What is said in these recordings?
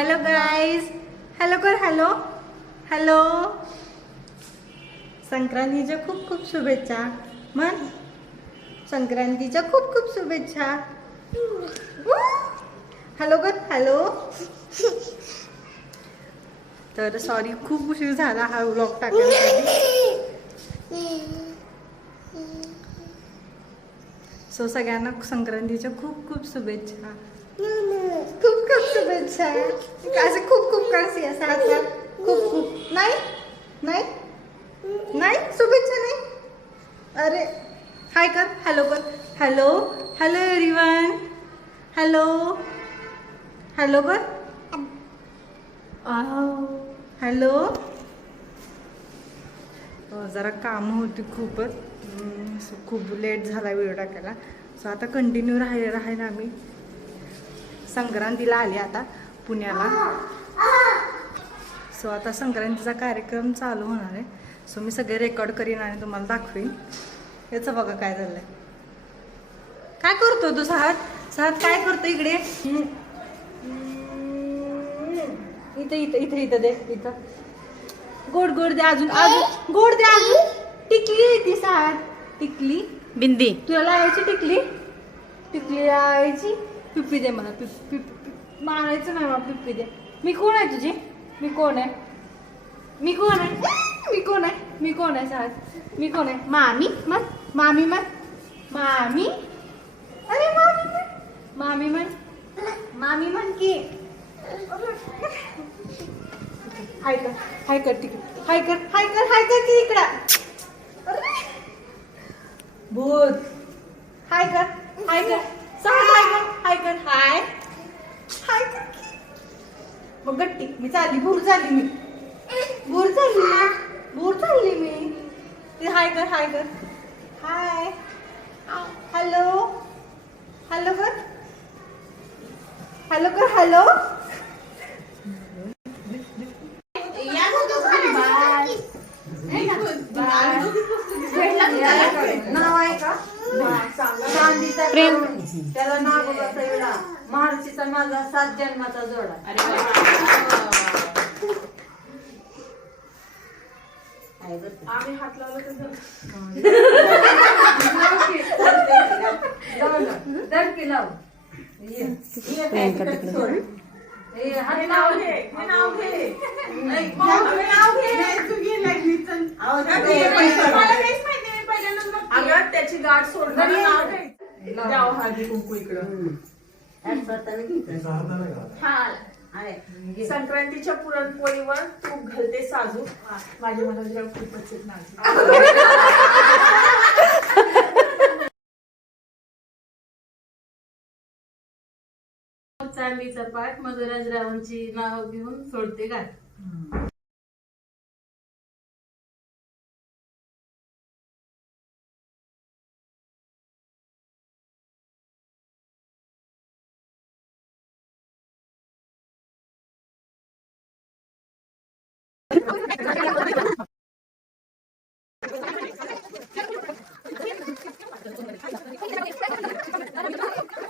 Hello guys hello कर hello hello संक्रांतीच्या खूप खूप शुभेच्छा. म्हण. संक्रांतीच्या खूप खूप शुभेच्छा. हॅलो कर हॅलो तर सॉरी खूप उशीर झाला हा व्लॉग टाकायला. सो सगळ्यांना संक्रांतीच्या खूप खूप शुभेच्छा. खूप खूप शुभेच्छा. असे खूप खूप करसी असं असं खूप खूप. नाही? नाही? नाही? शुभेच्छा नाही? अरे हाय कर. हॅलो कर. Hello hello everyone hello hello कर. हॅलो जरा कामं होती खूपच. खूप लेट झाला व्हिडिओ टाकायला. सो आता कंटिन्यू राहाय राहायला आम्ही संक्रांतीला आली आता पुण्याला. सो आता संक्रांतीचा कार्यक्रम चालू होणार आहे. सो मी सगळे रेकॉर्ड करीन आणि तुम्हाला दाखवीन. याचं बघा काय झालंय. काय करतो तू सात सात काय करतो इकडे. इथं इथं इथं इथं दे इथं. गोड गोड दे अजून अजून. गोड दे अजून. टिकली ती सात टिकली. बिंदी. तुला लावायची टिकली? टिकली लावायची. पिप्पी दे मला पिप्पी पिप्पी मारायचं नाही मला पिप्पी दे. मी कोण आहे तुझी? मी कोण आहे? मी कोण आहे? मी कोण आहे? मी कोण आहे सांग मी कोण आहे? मामी मग मामी मग मामी? अरे मामी म्हण. मामी म्हण. मामी की. हाय कर हाय कर तिकडे. हाय कर हाय कर हाय कर की इकडं. भूत हाय कर हाय कर. सहज हाय कर हाय कर हाय हाय कर की. मग गट्टी मी चालली भूर झाली मी भूर झाली मी भूर झाली मी ते हाय कर हाय कर हाय हॅलो हॅलो कर हॅलो कर हॅलो नाव आहे का चांदीचा प्रेम. त्याला नाव बसवला महर्षीचा माझा सात जन्माचा जोडा आम्ही हात लावला तर जर- हे नाव घे हे नाव घे नाही, मग हे नाव घे तू घे नाही, चल. अगं, ते पहिलं- मला काहीच माहिती नाही, पहिल्यांदाच बघतेय. अगं, त्याची गाठ सोडताना नाव हळदी कुंकू इकडं. हा. संक्रांतीच्या पुरणपोळीवर तूप घालते साजू. माझ्या मनात जेव्हा खूपच. चांदीचा पाठ मधुराज रावांची नाव घेऊन सोडते गाठ Hi guys, मी तुकाराम हाय गाइस सगळे कसे आहेत बरे ना खूप चुकत चुकत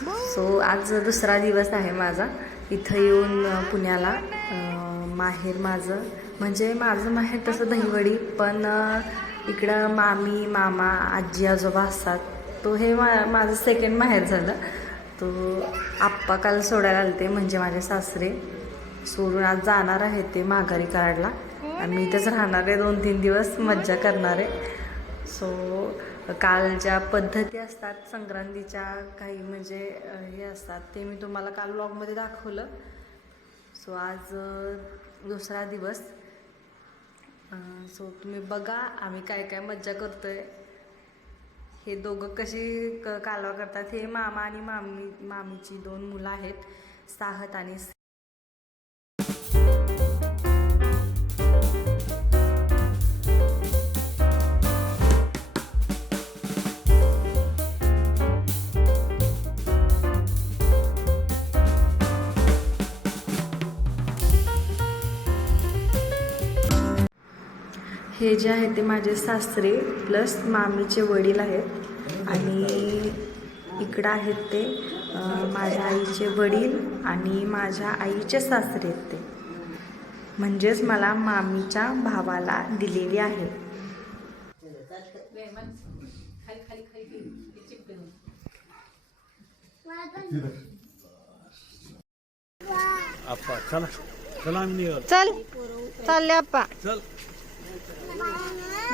सो आज दुसरा दिवस आहे माझा. इथं येऊन पुण्याला. माहेर माझं. म्हणजे माझं माहेर तसं दहीवडी पण इकडं मामी मामा आजी आजोबा असतात. तो हे मा माझं सेकंड माहेर झालं. तो आप्पा काल सोडायला आले ते म्हणजे माझे सासरे. सोडून आज जाणार आहे ते माघारी कराडला. आणि मी इथंच राहणार आहे दोन तीन दिवस मज्जा करणार आहे. सो काल ज्या पद्धती असतात संक्रांतीच्या काही म्हणजे हे असतात. ते मी तुम्हाला काल ब्लॉगमध्ये दाखवलं. सो आज दुसरा दिवस. सो तुम्ही बघा आम्ही काय काय मज्जा करतोय. हे दोघं कशी क कालवा करतात हे मामा आणि मामी मामीची दोन मुलं आहेत साहत आणि हे जे आहे ते माझे सासरे प्लस मामीचे वडील आहेत. आणि इकडं आहेत ते माझ्या आईचे वडील आणि माझ्या आईचे सासरे आहेत ते. म्हणजेच मला मामीच्या भावाला दिलेली आहे. आप्पा चला. चला आम्ही निघालो. चल. चालले आप्पा चल.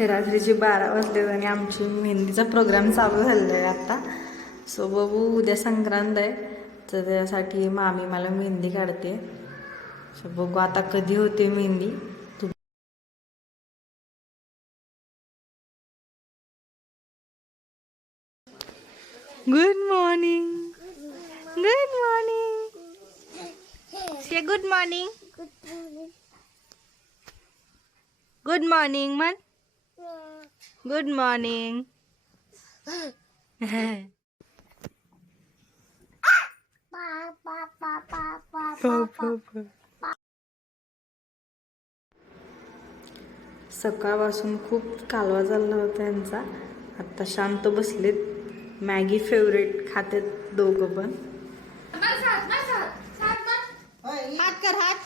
हे रात्रीचे बारा वाजले आणि आमची मेहंदीचा प्रोग्राम चालू झालेला आहे आता. सो बघू उद्या संक्रांत आहे तर त्यासाठी मामी मला मेहंदी काढते. सो बघू आता कधी होते मेहंदी. तू good morning good morning say good morning good morning man good morning सकाळपासून खूप कालवा चालला होता यांचा आत्ता शांत बसलेत. मॅगी फेवरेट खातेत दोघं पण. हात कर हात.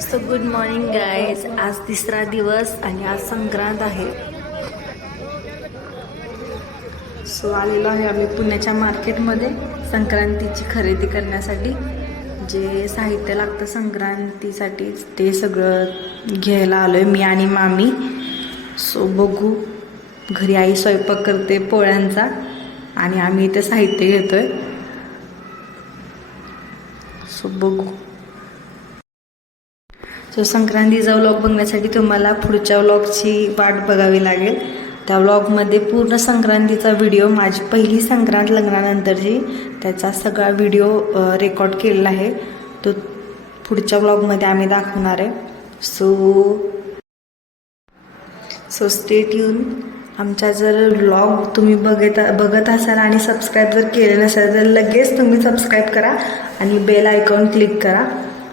सो गुड मॉर्निंग गाईज आज तिसरा दिवस आणि आज संक्रांत आहे. सो आलेलो आहे आम्ही पुण्याच्या मार्केटमध्ये संक्रांतीची खरेदी करण्यासाठी. जे साहित्य लागतं संक्रांतीसाठी ते सगळं घ्यायला आलो आहे मी आणि मामी. सो बघू. घरी आई स्वयंपाक करते पोळ्यांचा आणि आम्ही इथे साहित्य घेतो आहे सो बघू. सो संक्रांतीचा व्लॉग बघण्यासाठी तुम्हाला पुढच्या व्लॉगची वाट बघावी लागेल. त्या व्लॉगमध्ये पूर्ण संक्रांतीचा व्हिडिओ माझी पहिली संक्रांत लग्नानंतरची त्याचा सगळा व्हिडिओ रेकॉर्ड केलेला आहे. तो पुढच्या व्लॉगमध्ये आम्ही दाखवणार आहे. सो सो स्टेट येऊन आमचा जर व्लॉग तुम्ही बघत बघत असाल आणि सबस्क्राईब जर केले नसेल तर लगेच तुम्ही सबस्क्राईब करा आणि बेल आयकॉन क्लिक करा.